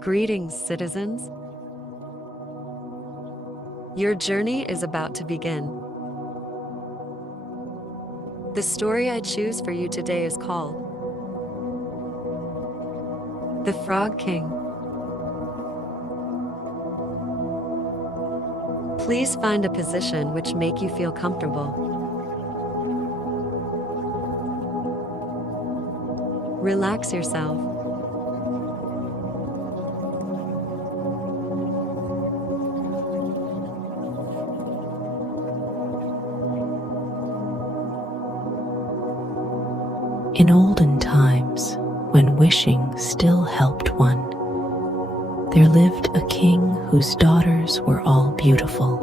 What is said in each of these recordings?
Greetings, citizens. Your journey is about to begin. The story I choose for you today is called The Frog King. Please find a position which make you feel comfortable. Relax yourself. In olden times, when wishing still helped one, there lived a king whose daughters were all beautiful.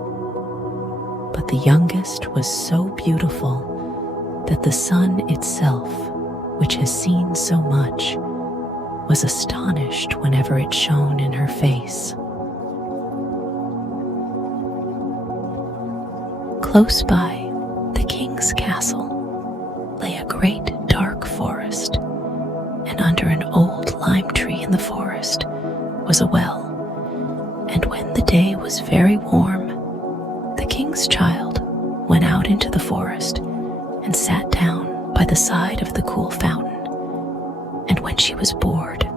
But the youngest was so beautiful that the sun itself, which has seen so much, was astonished whenever it shone in her face. Close by the king's castle lay a great dark forest, and under an old lime tree in the forest was a well. And when the day was very warm, the king's child went out into the forest and sat down by the side of the cool fountain. And when she was bored,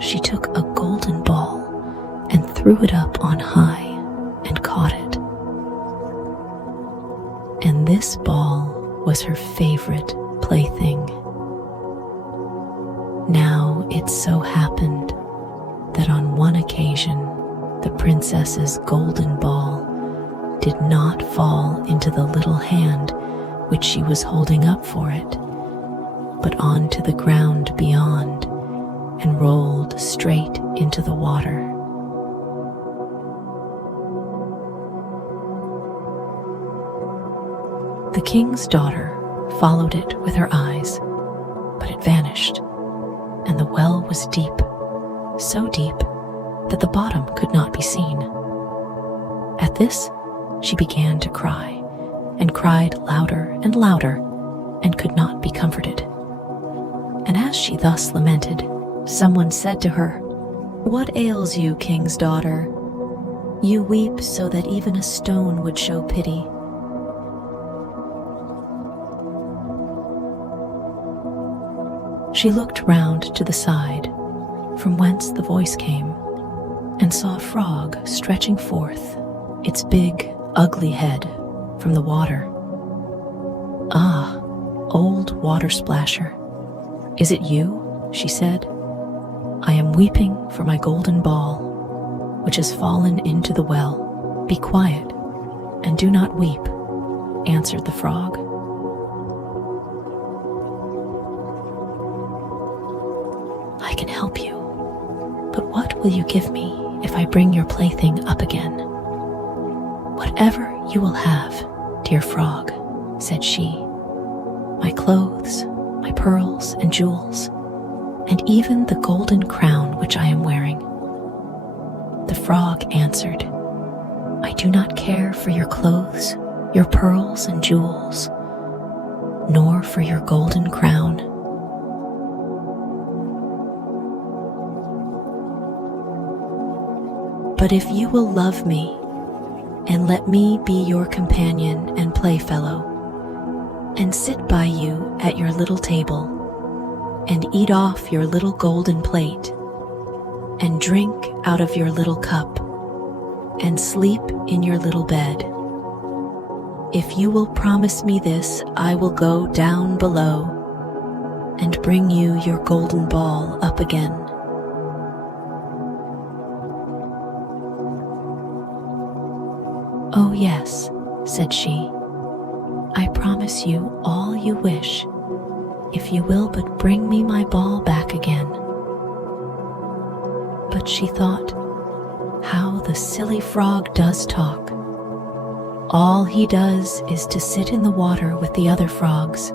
she took a golden ball and threw it up on high and caught it. And this ball was her favorite plaything. Now it so happened that on one occasion the princess's golden ball did not fall into the little hand which she was holding up for it, but onto the ground beyond and rolled straight into the water. The king's daughter followed it with her eyes, but it vanished, and the well was deep, so deep that the bottom could not be seen. At this, she began to cry, and cried louder and louder, and could not be comforted. And as she thus lamented, someone said to her, "What ails you, king's daughter? You weep so that even a stone would show pity." She looked round to the side, from whence the voice came, and saw a frog stretching forth its big, ugly head from the water. "Ah, old water splasher, is it you?" she said. "I am weeping for my golden ball, which has fallen into the well. Be quiet, and do not weep," answered the frog. "I can help you, but what will you give me if I bring your plaything up again?" "Whatever you will have, dear frog," said she. "My clothes, my pearls and jewels, and even the golden crown which I am wearing." The frog answered, "I do not care for your clothes, your pearls and jewels, nor for your golden crown. But if you will love me, and let me be your companion and playfellow, and sit by you at your little table, and eat off your little golden plate, and drink out of your little cup, and sleep in your little bed, if you will promise me this, I will go down below and bring you your golden ball up again." "Oh yes," said she, "I promise you all you wish, if you will but bring me my ball back again." But she thought, "How the silly frog does talk. All he does is to sit in the water with the other frogs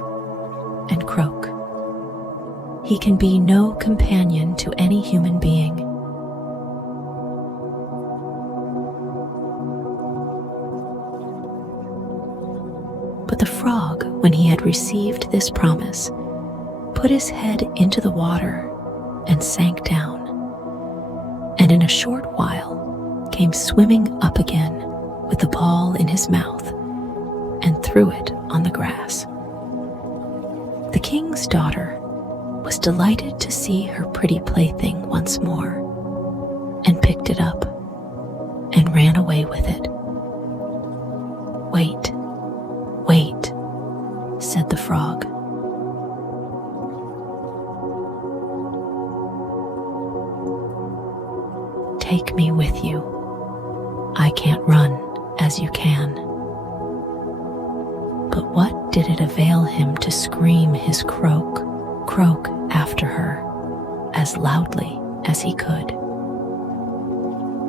and croak. He can be no companion to any human being." But the frog, when he had received this promise, put his head into the water and sank down. and in a short while came swimming up again with the ball in his mouth and threw it on the grass. The king's daughter was delighted to see her pretty plaything once more and picked it up and ran away with it. "Wait, wait," said the frog. "Take me with you. I can't run as you can." But what did it avail him to scream his croak, croak after her as loudly as he could?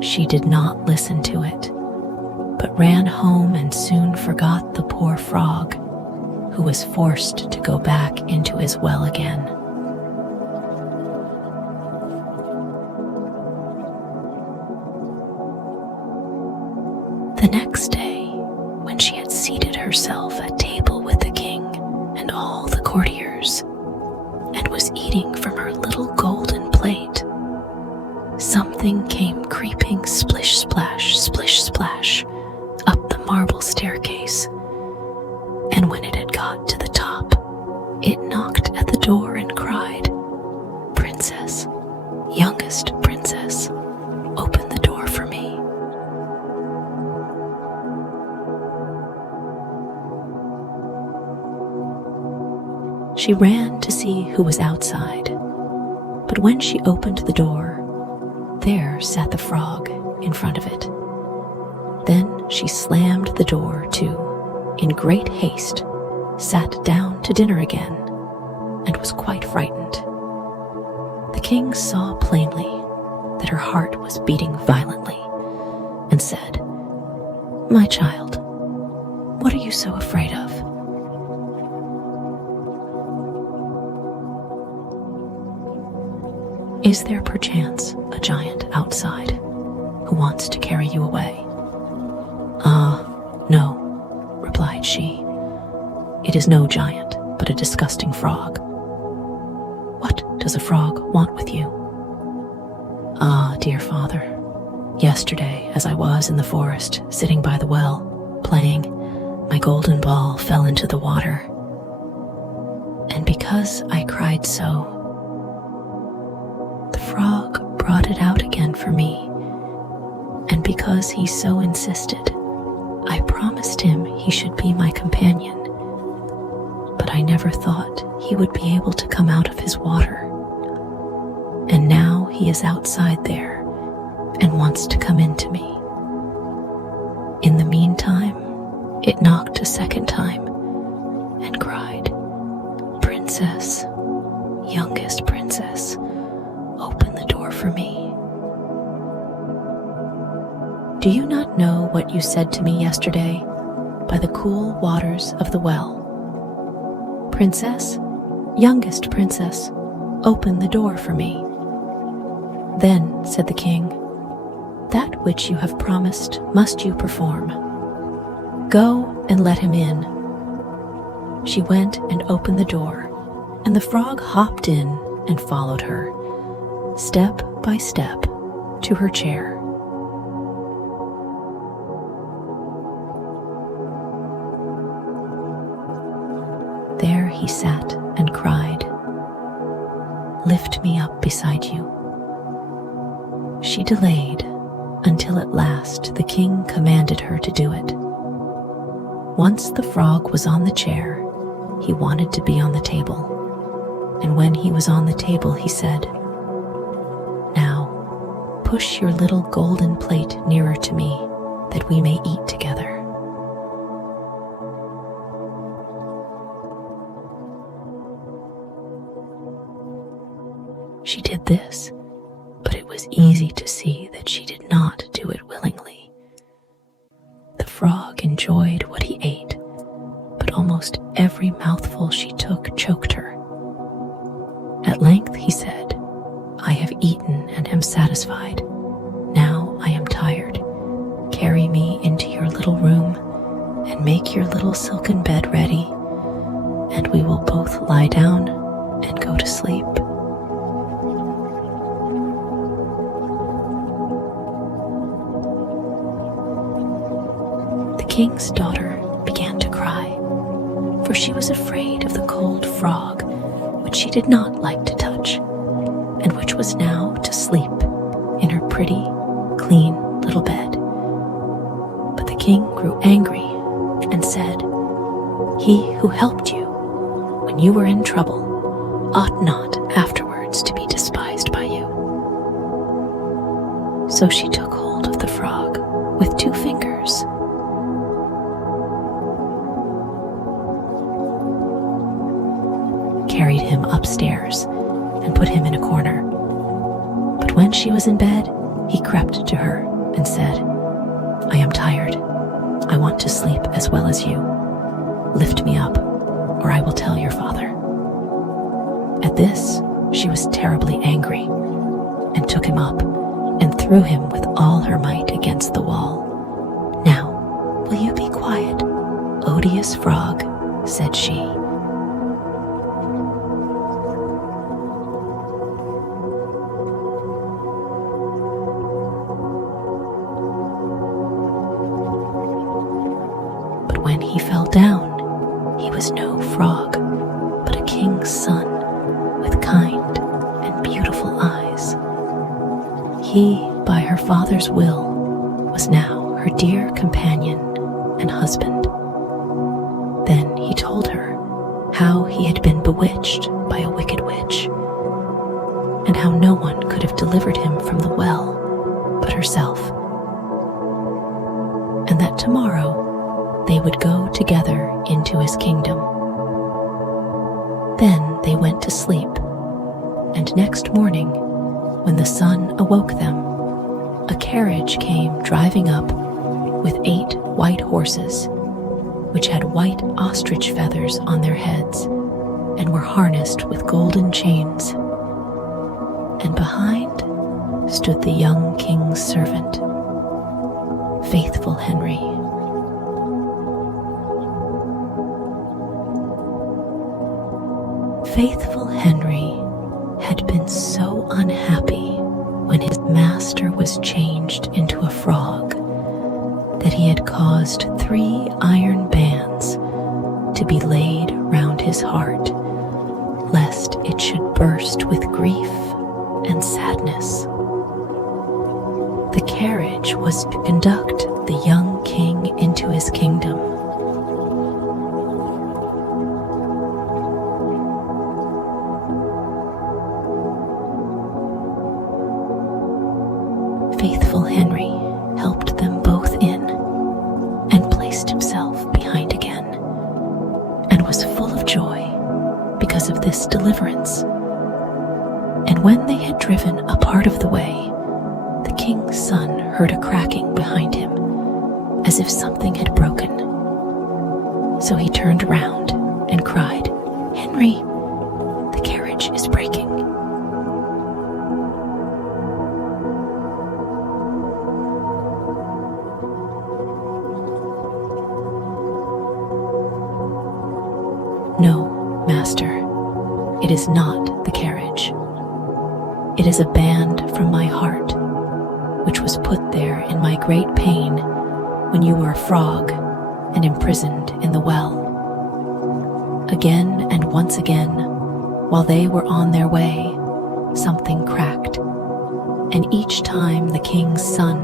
She did not listen to it, but ran home and soon forgot the poor frog, who was forced to go back into his well again. The next day, when she had seated herself at table with the king and all the courtiers, and was eating from her little golden plate, something came creeping splish splash up the marble staircase, and when it had got to the top, it knocked at the door and cried, "Princess, youngest princess, open the door for me." She ran to see who was outside, but when she opened the door, there sat the frog in front of it. Then she slammed the door to, in great haste, sat down to dinner again, and was quite frightened. The king saw plainly that her heart was beating violently, and said, "My child, what are you so afraid of?" "Is there perchance a giant outside who wants to carry you away?" No," replied she. "It is no giant, but a disgusting frog." "What does a frog want with you?" "Ah, dear father, yesterday as I was in the forest sitting by the well, playing, my golden ball fell into the water. And because I cried so, the frog brought it out again for me, and because he so insisted, I promised him he should be my companion. But I never thought he would be able to come out of his water. And now he is outside there and wants to come into me. In the meantime, it knocked a second time and cried, "Princess, youngest princess, open the door for me." "Do you not know what you said to me yesterday by the cool waters of the well? Princess, youngest princess, open the door for me." "Then," said the king, "that which you have promised must you perform. Go and let him in." She went and opened the door, and the frog hopped in and followed her, step by step, to her chair. There he sat and cried, "Lift me up beside you." She delayed until at last the king commanded her to do it. Once the frog was on the chair, he wanted to be on the table, and when he was on the table he said, "Now, push your little golden plate nearer to me, that we may eat together." She did this, but it was easy to see that she did not do it willingly. The frog enjoyed what he ate, but almost every mouthful she took choked her. At length he said, "I have eaten and am satisfied. Now I am tired. Carry me into your little room and make your little silken bed ready, and we will both lie down and go to sleep." king's daughter began to cry, for she was afraid of the cold frog, which she did not like to touch, and which was now to sleep in her pretty, clean little bed. But the king grew angry and said, "He who helped you when you were in trouble ought not afterwards to be despised by you." So she took hold of the frog with 2 fingers, carried him upstairs, and put him in a corner. But when she was in bed, he crept to her and said, "I am tired. I want to sleep as well as you. Lift me up, or I will tell your father." At this, she was terribly angry and took him up and threw him with all her might against the wall. "Now, will you be quiet, odious frog?" said she. But when he fell down, he was no frog, but a king's son with kind and beautiful eyes. He, by her father's will, was now her dear companion and husband. Then he told her how he had been bewitched by a wicked witch, and how no one could have delivered him from the well but herself, and that tomorrow they would go together into his kingdom. Then they went to sleep, and next morning, when the sun awoke them, a carriage came driving up with 8 white horses, which had white ostrich feathers on their heads and were harnessed with golden chains. And behind stood the young king's servant, faithful Henry. Faithful Henry had been so unhappy when his master was changed into a frog that he had caused 3 iron bands to be laid round his heart, lest it should burst with grief and sadness. The carriage was to conduct the young king into his kingdom. Faithful Henry helped them both in and placed himself behind again, and was full of joy because of this deliverance. And when they had driven a part of the way, the king's son heard a cracking behind him, as if something had broken. So he turned around and cried, "Henry, the carriage is breaking." "No, master, it is not the carriage. It is a band from my heart, which was put there in my great pain when you were a frog and imprisoned in the well." Again and once again, while they were on their way, something cracked, and each time the king's son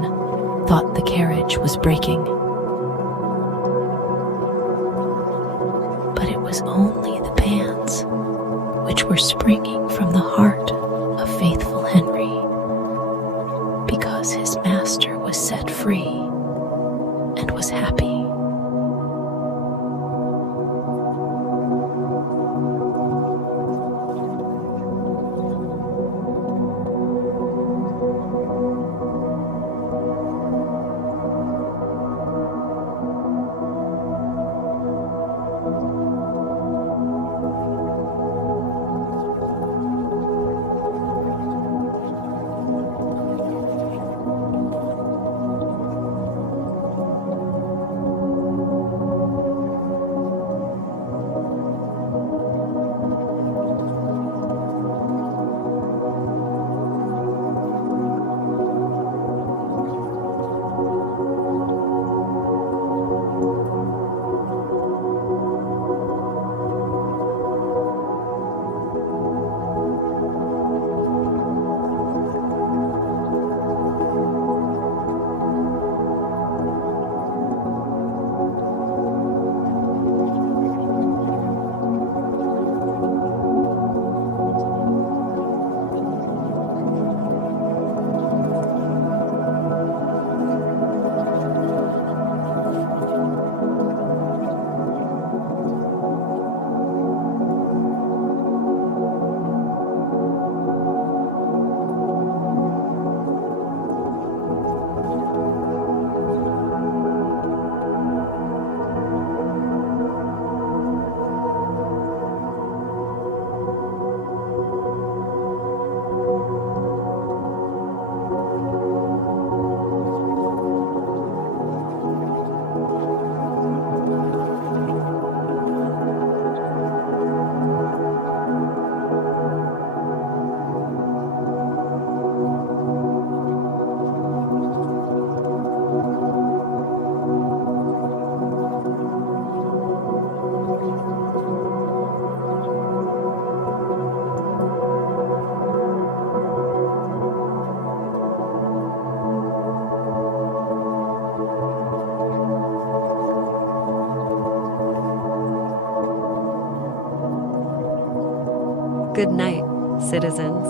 thought the carriage was breaking. But it was only the bands which were springing from the heart of faithful Henry, because his master was set free and was happy. Good night, citizens.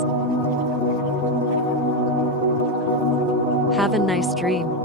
Have a nice dream.